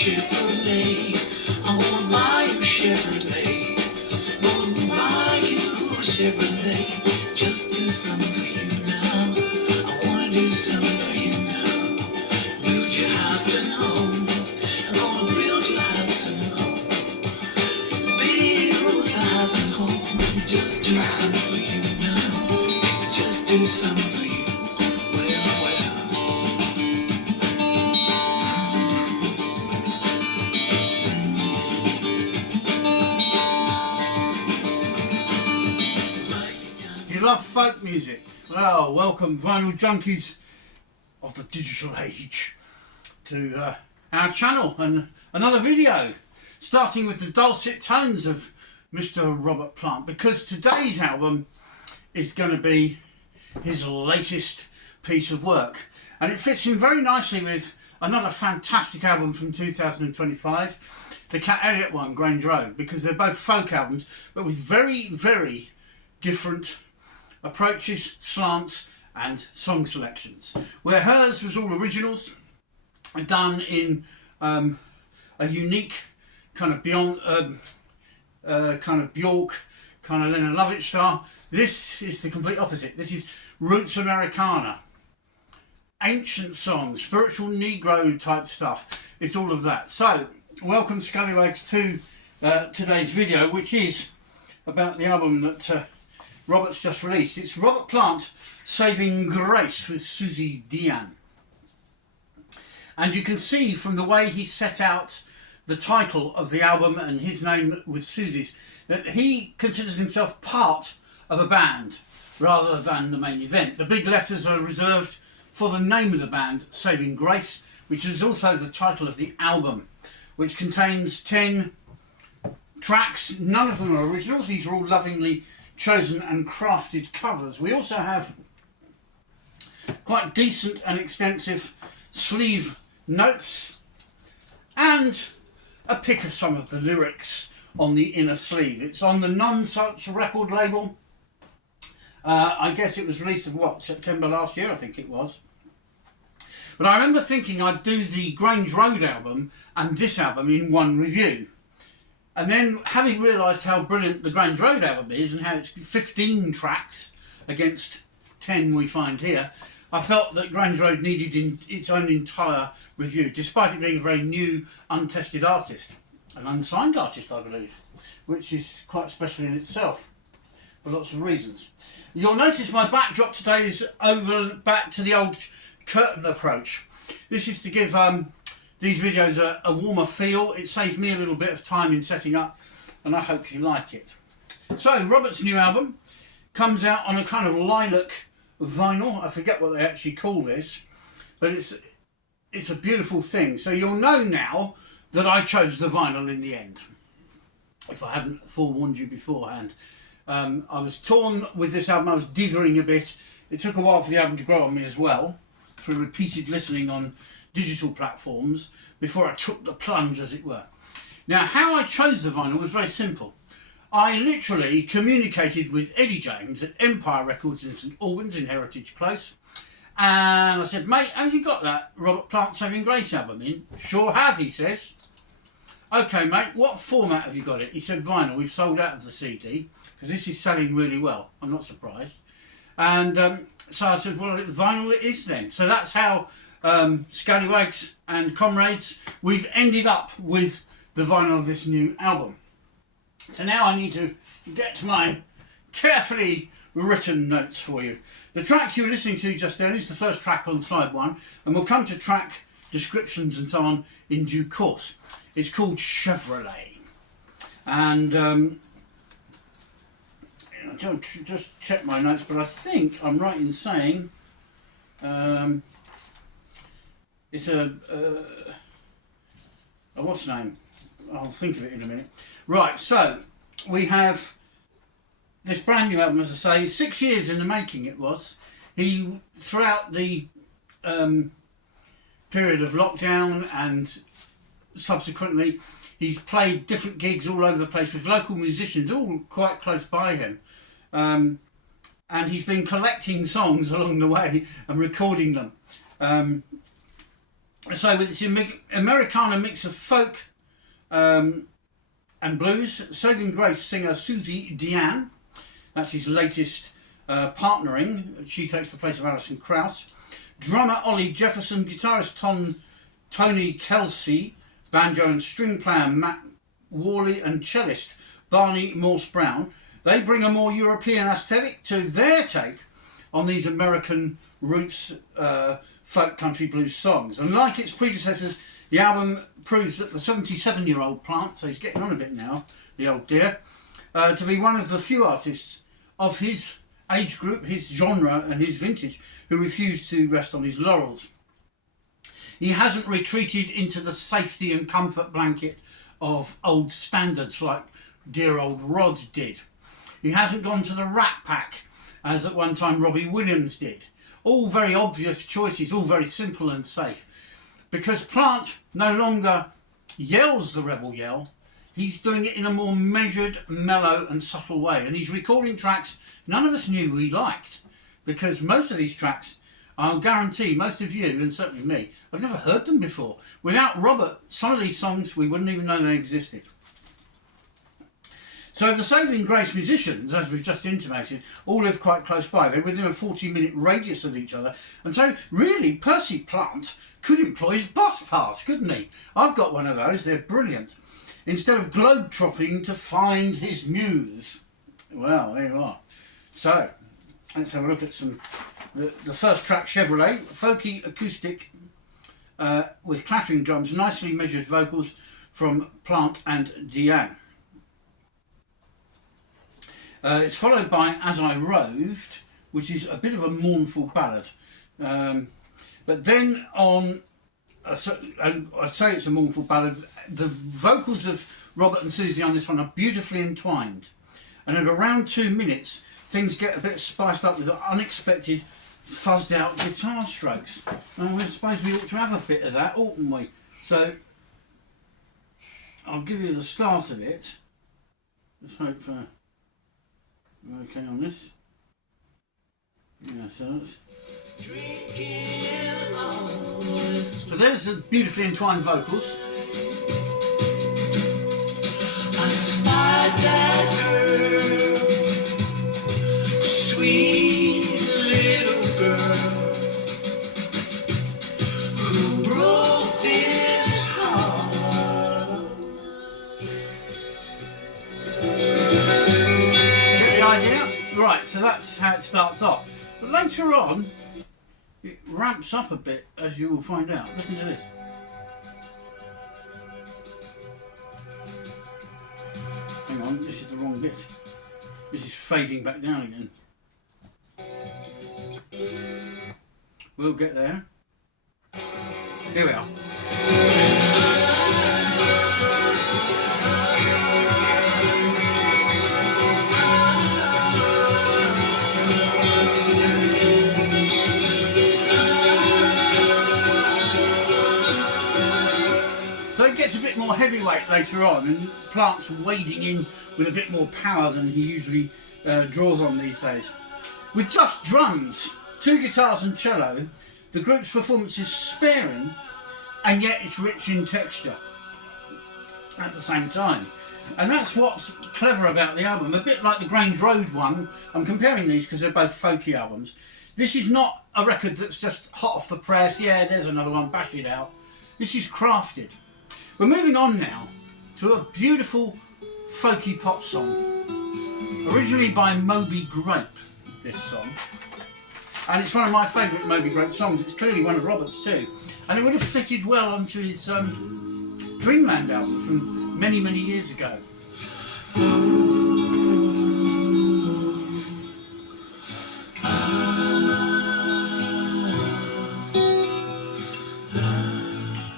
Chevrolet. I wanna buy you Chevrolet. Wanna buy you Chevrolet. Just do something for you now. I wanna do something for you now. Build your house and home. I'm gonna build your house and home. Build your house and home. Just do something for you now. Just do something for you. You love folk music? Well, welcome vinyl junkies of the digital age to our channel and another video, starting with the dulcet tones of Mr. Robert Plant, because today's album is going to be his latest piece of work, and it fits in very nicely with another fantastic album from 2025, the Cat Elliott one, Grange Road, because they're both folk albums but with very, very different approaches, slants and song selections, where hers was all originals done in a unique kind of beyond kind of Bjork, kind of Lennon Lovett style. This is the complete opposite. This is roots Americana, ancient songs, spiritual Negro type stuff. It's all of that. So welcome Scallywags to today's video, which is about the album that Robert's just released. It's Robert Plant, Saving Grace with Susie Diane. And you can see from the way he set out the title of the album and his name with Susie's that he considers himself part of a band rather than the main event. The big letters are reserved for the name of the band, Saving Grace, which is also the title of the album, which contains 10 tracks. None of them are originals. These are all lovingly chosen and crafted covers. We also have quite decent and extensive sleeve notes and a pick of some of the lyrics on the inner sleeve. It's on the None Such record label. I guess it was released in September last year, I think it was. But I remember thinking I'd do the Grange Road album and this album in one review. And then, having realised how brilliant the Grange Road album is and how it's 15 tracks against 10 we find here, I felt that Grange Road needed its own entire review, despite it being a very new, untested artist, an unsigned artist, I believe, which is quite special in itself for lots of reasons. You'll notice my backdrop today is back to the old curtain approach. This is to give these videos a warmer feel. It saves me a little bit of time in setting up, and I hope you like it. So Robert's new album comes out on a kind of lilac vinyl. I forget what they actually call this, but it's a beautiful thing. So you'll know now that I chose the vinyl in the end, if I haven't forewarned you beforehand. I was torn with this album. I was dithering a bit. It took a while for the album to grow on me as well, through repeated listening on digital platforms before I took the plunge, as it were. Now, how I chose the vinyl was very simple. I literally communicated with Eddie James at Empire Records in St Albans in Heritage Close, and I said, mate, have you got that Robert Plant Saving Grace album in? Sure have, he says. Okay, mate, what format have you got it? He said, vinyl. We've sold out of the CD because this is selling really well. I'm not surprised. And so I said, well, vinyl it is then. So that's how Scallywags and comrades, we've ended up with the vinyl of this new album. So now I need to get to my carefully written notes for you. The track you were listening to just then is the first track on side 1, and we'll come to track descriptions and so on in due course. It's called Chevrolet, and I'll just check my notes, but I think I'm right in saying it's a what's the name? I'll think of it in a minute. Right, so we have this brand new album, as I say, 6 years in the making it was. He, throughout the period of lockdown and subsequently, he's played different gigs all over the place with local musicians, all quite close by him. And he's been collecting songs along the way and recording them. So with its Americana mix of folk and blues, Saving Grace singer Susie Deanne, that's his latest partnering. She takes the place of Alison Krauss. Drummer Ollie Jefferson, guitarist Tony Kelsey, banjo and string player Matt Worley, and cellist Barney Morse Brown. They bring a more European aesthetic to their take on these American roots folk country blues songs. And like its predecessors, the album proves that the 77-year-old Plant, so he's getting on a bit now, the old dear, to be one of the few artists of his age group, his genre and his vintage, who refused to rest on his laurels. He hasn't retreated into the safety and comfort blanket of old standards like dear old Rod did. He hasn't gone to the Rat Pack, as at one time Robbie Williams did. All very obvious choices, all very simple and safe. Because Plant no longer yells the rebel yell, he's doing it in a more measured, mellow and subtle way. And he's recording tracks none of us knew he liked. Because most of these tracks, I'll guarantee most of you, and certainly me, I've never heard them before. Without Robert, some of these songs we wouldn't even know they existed. So the Saving Grace musicians, as we've just intimated, all live quite close by. They're within a 40-minute radius of each other. And so, really, Percy Plant could employ his bus pass, couldn't he? I've got one of those. They're brilliant. Instead of globe-trotting to find his muse. Well, there you are. So, let's have a look at the first track, Chevrolet, folky acoustic with clattering drums, nicely measured vocals from Plant and Deanne. It's followed by As I Roved, which is a bit of a mournful ballad. But then on, and I'd say it's a mournful ballad, the vocals of Robert and Susie on this one are beautifully entwined. And at around 2 minutes, things get a bit spiced up with unexpected, fuzzed out guitar strokes. And I suppose we ought to have a bit of that, oughtn't we? So, I'll give you the start of it. Let's hope we're okay on this. Yeah, so there's the beautifully entwined vocals. I spied that girl, sweet little girl, who broke this heart. Get the idea? Right, so that's how it starts off. But later on, it ramps up a bit, as you will find out. Listen to this. Hang on, this is the wrong bit. This is fading back down again. We'll get there. Here we are. So it gets a bit more heavyweight later on, and Plant's wading in with a bit more power than he usually draws on these days. With just drums, 2 guitars and cello, the group's performance is sparing, and yet it's rich in texture at the same time. And that's what's clever about the album. A bit like the Grange Road one, I'm comparing these because they're both folky albums. This is not a record that's just hot off the press, yeah, there's another one, bash it out. This is crafted. We're moving on now to a beautiful folky pop song, originally by Moby Grape, this song. And it's one of my favourite Moby Grape songs. It's clearly one of Robert's too. And it would have fitted well onto his Dreamland album from many, many years ago.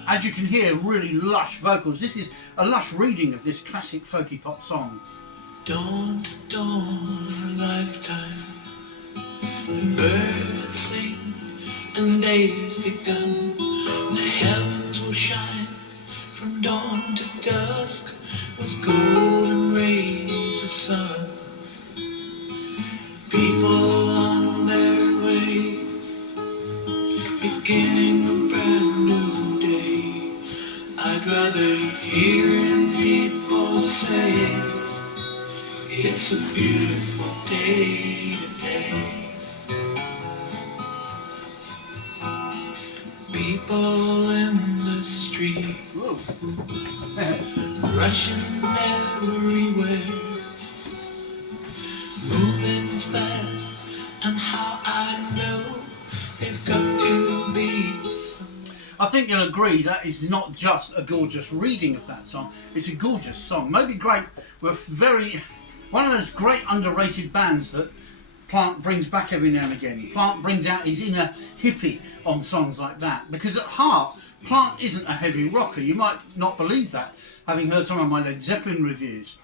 As you can hear, really lush vocals. This is a lush reading of this classic folky pop song. Dawn to dawn, a lifetime, and birds sing, and days begun, and the heavens will shine from dawn to dusk with golden rays of sun. People on their way, beginning a brand new day. I'd rather hearing people say it's a beautiful day today. People in the street rushing everywhere, moving fast, and how I know they've got to be. I think you'll agree that is not just a gorgeous reading of that song, it's a gorgeous song. Maybe great, we're one of those great underrated bands that Plant brings back every now and again. Plant brings out his inner hippie on songs like that, because at heart, Plant isn't a heavy rocker. You might not believe that, having heard some of my Led Zeppelin reviews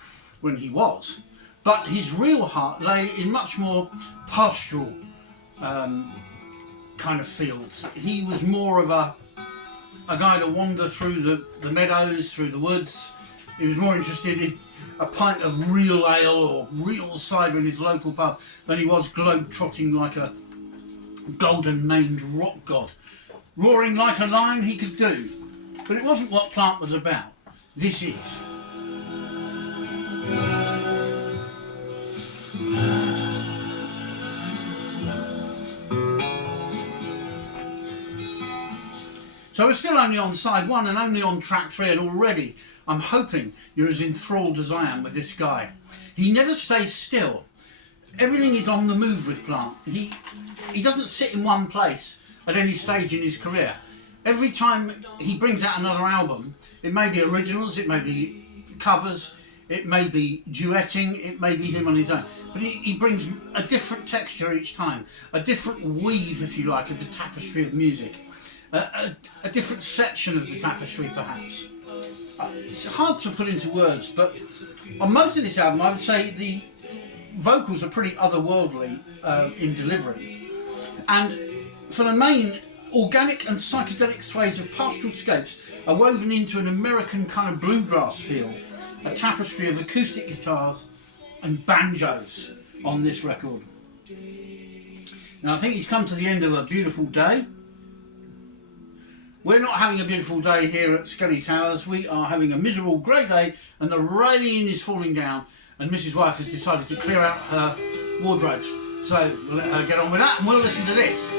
when he was. But his real heart lay in much more pastoral kind of fields. He was more of a guy to wander through the meadows, through the woods. He was more interested in a pint of real ale or real cider in his local pub than he was globe-trotting like a golden-maned rock god. Roaring like a lion he could do, but it wasn't what Plant was about. This is. So we're still only on side one and only on track 3, and already I'm hoping you're as enthralled as I am with this guy. He never stays still. Everything is on the move with Plant. He doesn't sit in one place at any stage in his career. Every time he brings out another album, it may be originals, it may be covers, it may be duetting, it may be him on his own. But he brings a different texture each time, a different weave, if you like, of the tapestry of music. A different section of the tapestry, perhaps. It's hard to put into words, but on most of this album, I would say the vocals are pretty otherworldly in delivery. And for the main, organic and psychedelic swathes of pastoral scapes are woven into an American kind of bluegrass feel, a tapestry of acoustic guitars and banjos on this record. Now I think he's come to the end of a beautiful day. We're not having a beautiful day here at Skelly Towers. We are having a miserable grey day and the rain is falling down, and Mrs. Wife has decided to clear out her wardrobes. So we'll let her get on with that and we'll listen to this.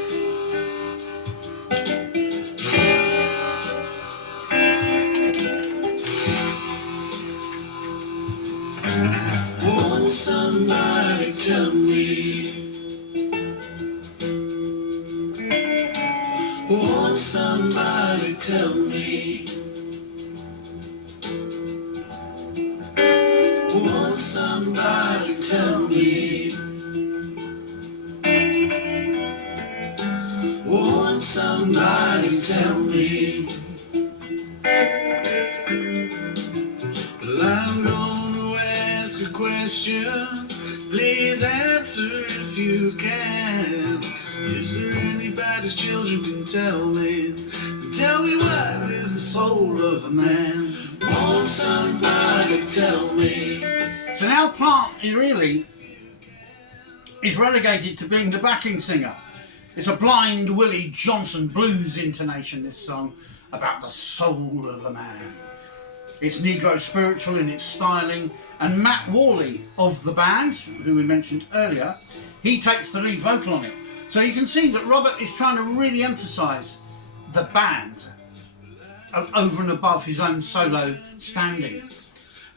Won't somebody tell me? Won't somebody tell me? Won't somebody tell me? Won't somebody tell me? Well, I'm gonna ask a question. Please answer if you can. Is there anybody's children can tell me? Tell me what is the soul of a man? Won't somebody tell me? So now Plant is relegated to being the backing singer. It's a Blind Willie Johnson blues intonation, this song, about the soul of a man. It's Negro-spiritual in its styling, and Matt Worley of the band, who we mentioned earlier, he takes the lead vocal on it. So you can see that Robert is trying to really emphasise the band over and above his own solo standing.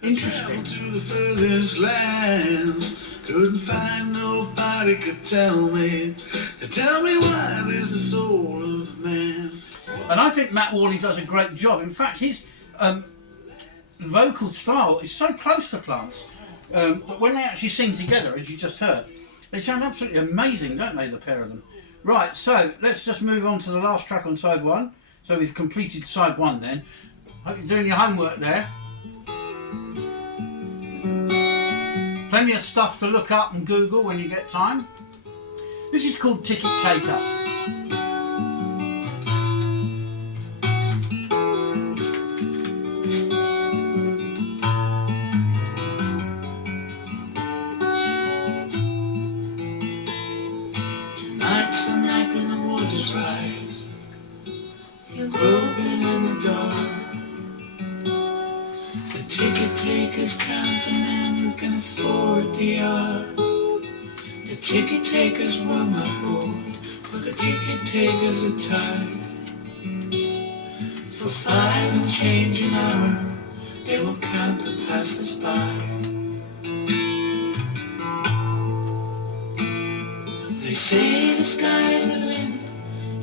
Interesting. To the furthest lands, couldn't find nobody could tell me. Tell me what is the soul of a man. And I think Matt Worley does a great job. In fact, his vocal style is so close to Plant's that when they actually sing together, as you just heard, they sound absolutely amazing, don't they, the pair of them? Right, so let's just move on to the last track on side one. So we've completed side one then. Hope you're doing your homework there. Plenty of stuff to look up and Google when you get time. This is called Ticket Taker. Tonight's the night when the waters rise. You're groping in the dark. ticket takers count the man who can afford the art. The ticket takers run the board, for the ticket takers are tired. For 5 and change an hour, they will count the passers-by. They say the sky's the limit,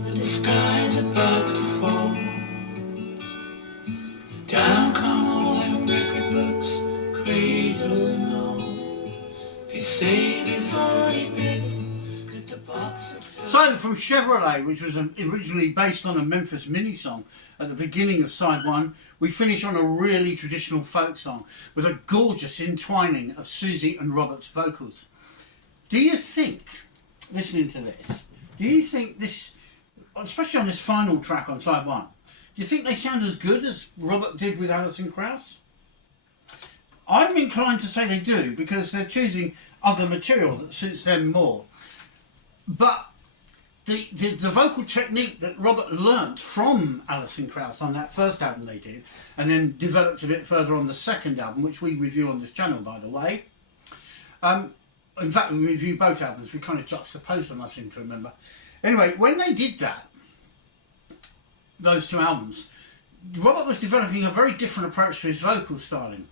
but the sky's about to fall. Down come all them record books, cradle and all. They say before he bid that the box of... So from Chevrolet, which was originally based on a Memphis mini song at the beginning of side 1, we finish on a really traditional folk song with a gorgeous entwining of Susie and Robert's vocals. Do you think, listening to this, do you think this, especially on this final track on side 1, do you think they sound as good as Robert did with Alison Krauss? I'm inclined to say they do, because they're choosing other material that suits them more. But the vocal technique that Robert learnt from Alison Krauss on that first album they did, and then developed a bit further on the second album, which we review on this channel, by the way. In fact, we review both albums. We kind of juxtaposed them, I seem to remember. Anyway, when they did that, those two albums, Robert was developing a very different approach to his vocal styling,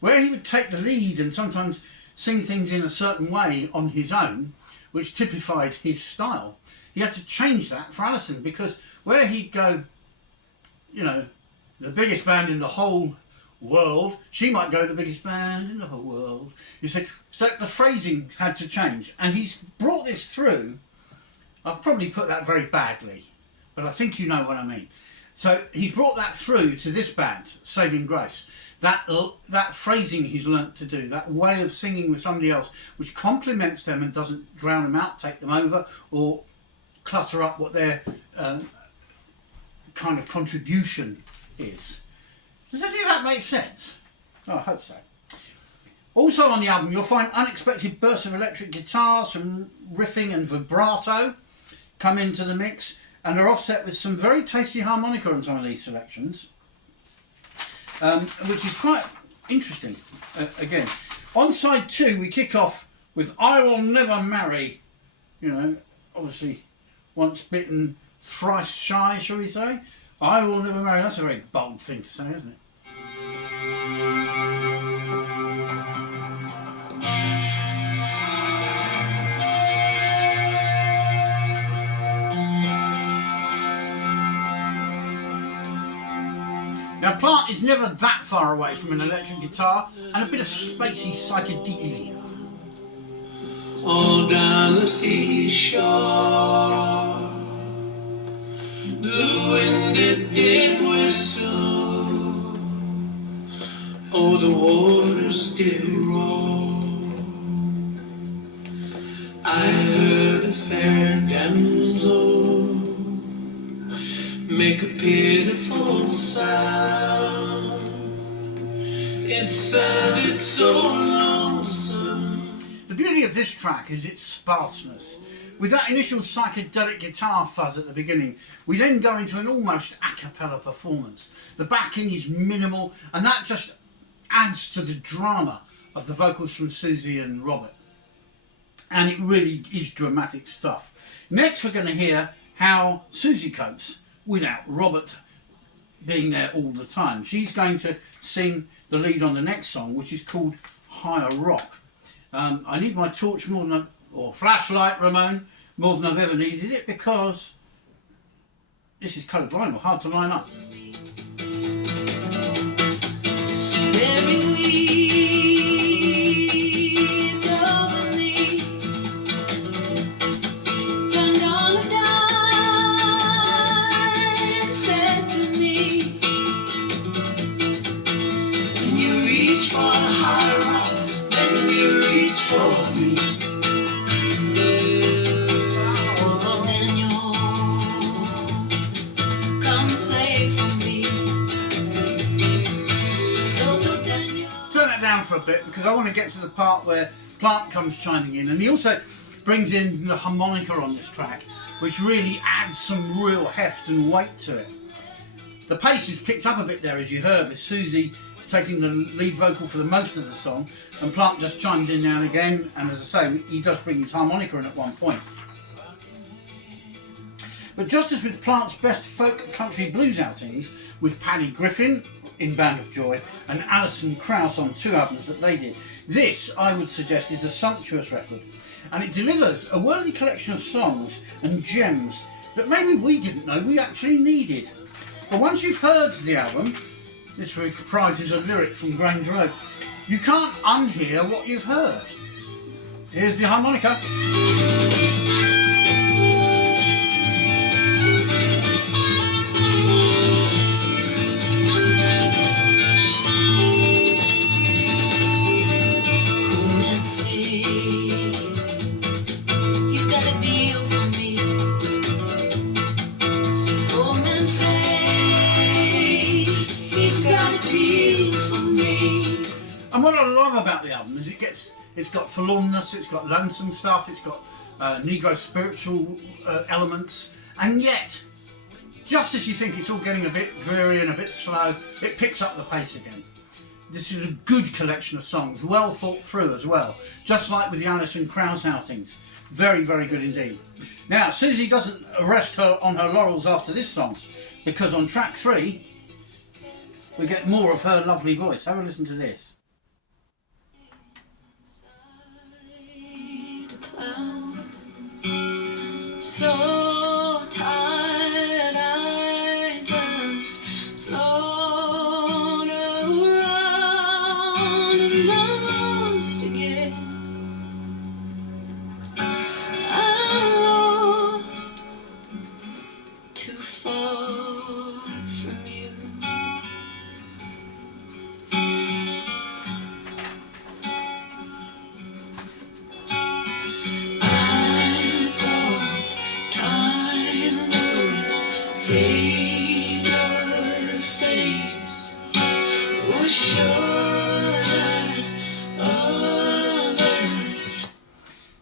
where he would take the lead and sometimes sing things in a certain way on his own, which typified his style. He had to change that for Alison, because where he'd go, you know, the biggest band in the whole world, she might go the biggest band in the whole world. You see, so the phrasing had to change, and he's brought this through. I've probably put that very badly, but I think you know what I mean. So he's brought that through to this band, Saving Grace. That phrasing he's learnt to do, that way of singing with somebody else, which complements them and doesn't drown them out, take them over, or clutter up what their kind of contribution is. Does any of that make sense? Oh, I hope so. Also on the album, you'll find unexpected bursts of electric guitar, some riffing and vibrato come into the mix, and are offset with some very tasty harmonica on some of these selections, which is quite interesting. Again, on side 2, we kick off with I Will Never Marry, you know, obviously once bitten, thrice shy, shall we say? I will never marry. That's a very bold thing to say, isn't it? Now, Plant is never that far away from an electric guitar and a bit of spacey psychedelia. All down the seashore, the wind it did whistle, oh the waters did roar. I heard a fair damsel make a pitiful sound. It sounded so lonesome. The beauty of this track is its sparseness. With that initial psychedelic guitar fuzz at the beginning, we then go into an almost a cappella performance. The backing is minimal, and that just adds to the drama of the vocals from Susie and Robert. And it really is dramatic stuff. Next we're going to hear how Susie copes without Robert being there all the time. She's going to sing the lead on the next song, which is called Higher Rock. I need my torch more than or flashlight, Ramon, more than I've ever needed it, because this is coloured vinyl, hard to line up. Every week over me, turned on a dime, said to me, when you reach for the high rock, then you reach for me. For a bit, because I want to get to the part where Plant comes chiming in, and he also brings in the harmonica on this track, which really adds some real heft and weight to it. The pace is picked up a bit there, as you heard, with Susie taking the lead vocal for the most of the song, and Plant just chimes in now and again, and as I say, he does bring his harmonica in at one point. But just as with Plant's best folk country blues outings, with Paddy Griffin in Band of Joy and Alison Krauss on 2 albums that they did, this, I would suggest, is a sumptuous record, and it delivers a worthy collection of songs and gems that maybe we didn't know we actually needed. But once you've heard the album, this comprises a lyric from Grange Road, you can't unhear what you've heard. Here's the harmonica. And what I love about the album is it's got forlornness, it's got lonesome stuff, it's got Negro-spiritual elements, and yet, just as you think it's all getting a bit dreary and a bit slow, it picks up the pace again. This is a good collection of songs, well thought through as well, just like with the Alison Krauss outings. Very, very good indeed. Now, Susie doesn't rest her on her laurels after this song, because on track 3, we get more of her lovely voice. Have a listen to this. So tired, I just float around and lost again. I'm lost, too far from you.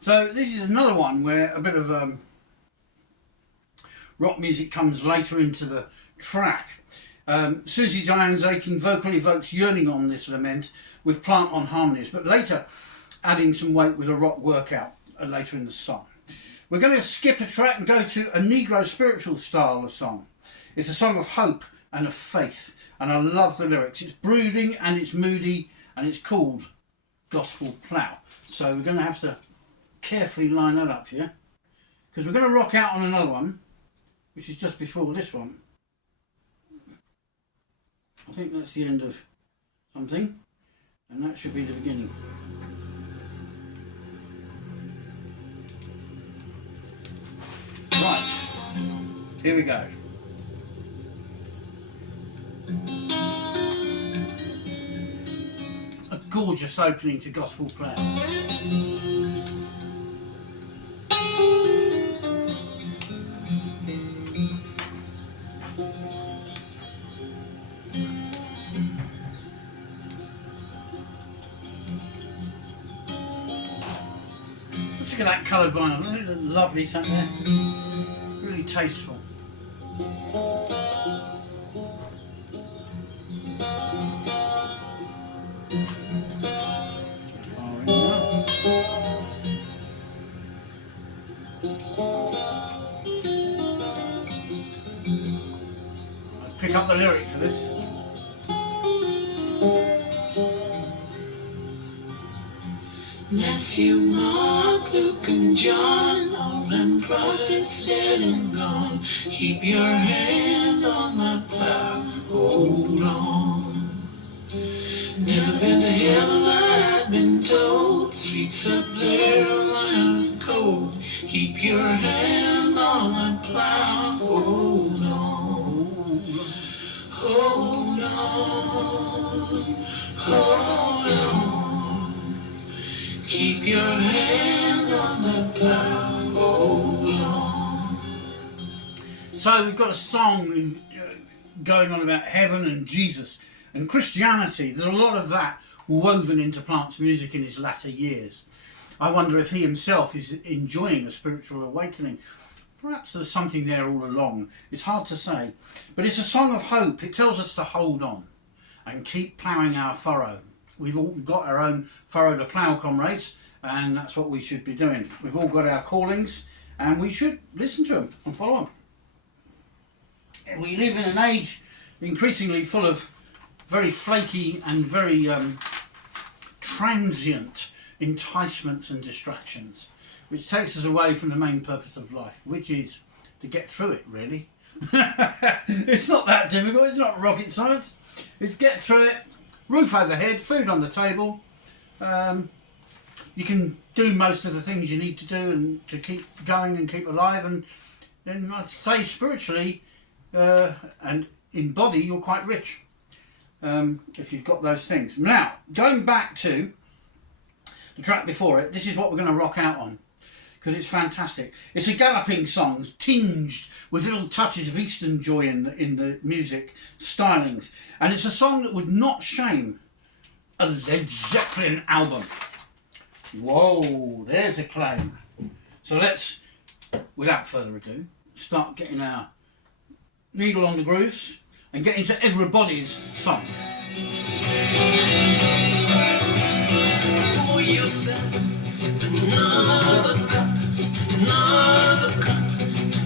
So this is another one where a bit of rock music comes later into the track. Susie Diane's Aching vocal evokes yearning on this lament with Plant on harmonies, but later adding some weight with a rock workout later in the song. We're going to skip a track and go to a Negro-spiritual style of song. It's a song of hope and of faith, and I love the lyrics. It's brooding and it's moody, and it's called Gospel Plough. So we're going to have to carefully line that up here, because we're going to rock out on another one, which is just before this one. I think that's the end of something, and that should be the beginning. Right, here we go. A gorgeous opening to Gospel Plough. Look at that coloured vinyl, isn't it lovely, something there? Really tasteful. I'll pick up the lyric for this. Matthew, Mark, Luke, and John, all them prophets dead and gone. Keep your hand on my plow, hold on. Never been to heaven, but I've been told streets up there are lined with gold. Keep your hand on my plow, hold on. Hold on, hold on. Keep your hand on the plow, hold on. So we've got a song going on about heaven and Jesus and Christianity. There's a lot of that woven into Plant's music in his latter years. I wonder if he himself is enjoying a spiritual awakening. Perhaps there's something there all along. It's hard to say. But it's a song of hope. It tells us to hold on and keep ploughing our furrow. We've all got our own furrow to plough, comrades, and that's what we should be doing. We've all got our callings, and we should listen to them and follow them. We live in an age increasingly full of very flaky and very transient enticements and distractions, which takes us away from the main purpose of life, which is to get through it, really. It's not that difficult, it's not rocket science. It's get through it, roof overhead, food on the table. You can do most of the things you need to do and to keep going and keep alive, and then I'd say spiritually and in body you're quite rich if you've got those things. Now, going back to the track before it, this is what we're going to rock out on, because it's fantastic. It's a galloping song, tinged with little touches of Eastern joy in the music stylings, and it's a song that would not shame a Led Zeppelin album. Whoa, there's a claim. So let's, without further ado, start getting our needle on the grooves and get into everybody's song. Pour yourself another cup, another cup,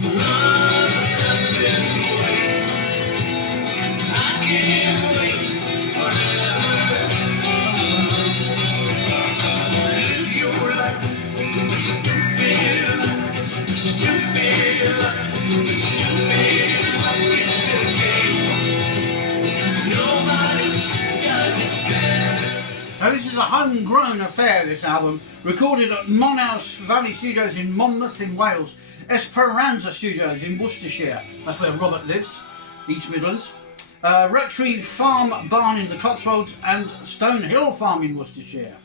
another cup anyway. I can't wait forever. Live your life, stupid life, stupid life, stupid life. It's okay. Nobody does it better. Now, this is a homegrown affair, this album, recorded at Monhouse Valley Studios in Monmouth in Wales, Esperanza Studios in Worcestershire, that's where Robert lives, East Midlands, Rectory Farm Barn in the Cotswolds, and Stonehill Farm in Worcestershire.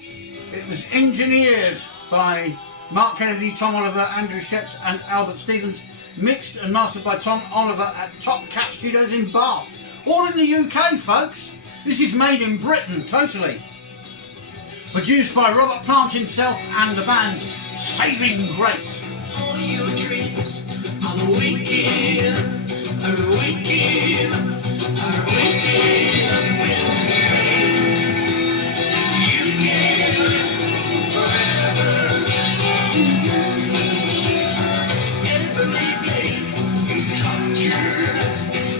It was engineered by Mark Kennedy, Tom Oliver, Andrew Sheps and Albert Stevens, mixed and mastered by Tom Oliver at Top Cat Studios in Bath. All in the UK, folks. This is made in Britain, totally. Produced by Robert Plant himself and the band Saving Grace. All your dreams are waking, are waking, are waking up in space. You can live forever. Every day you torture us,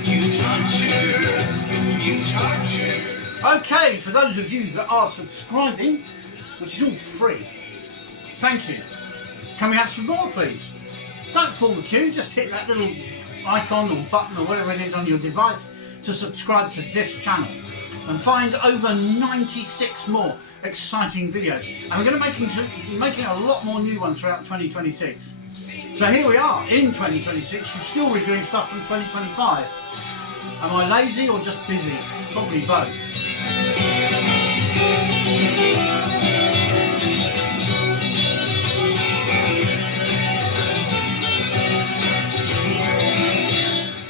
you torture us, you torture us. Okay, for those of you that are subscribing, which is all free, thank you. Can we have some more, please? Don't form a queue, just hit that little icon or button or whatever it is on your device to subscribe to this channel and find over 96 more exciting videos. And we're going to be making a lot more new ones throughout 2026. So here we are in 2026, we're still reviewing stuff from 2025. Am I lazy or just busy? Probably both.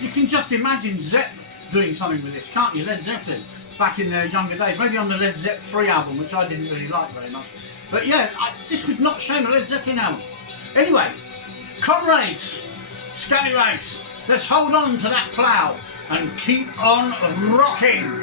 You can just imagine Zepp doing something with this, can't you? Led Zeppelin, back in their younger days, maybe on the Led Zepp 3 album, which I didn't really like very much. But yeah, this would not shame a Led Zeppelin album. Anyway, comrades, scallywags, let's hold on to that plough and keep on rocking.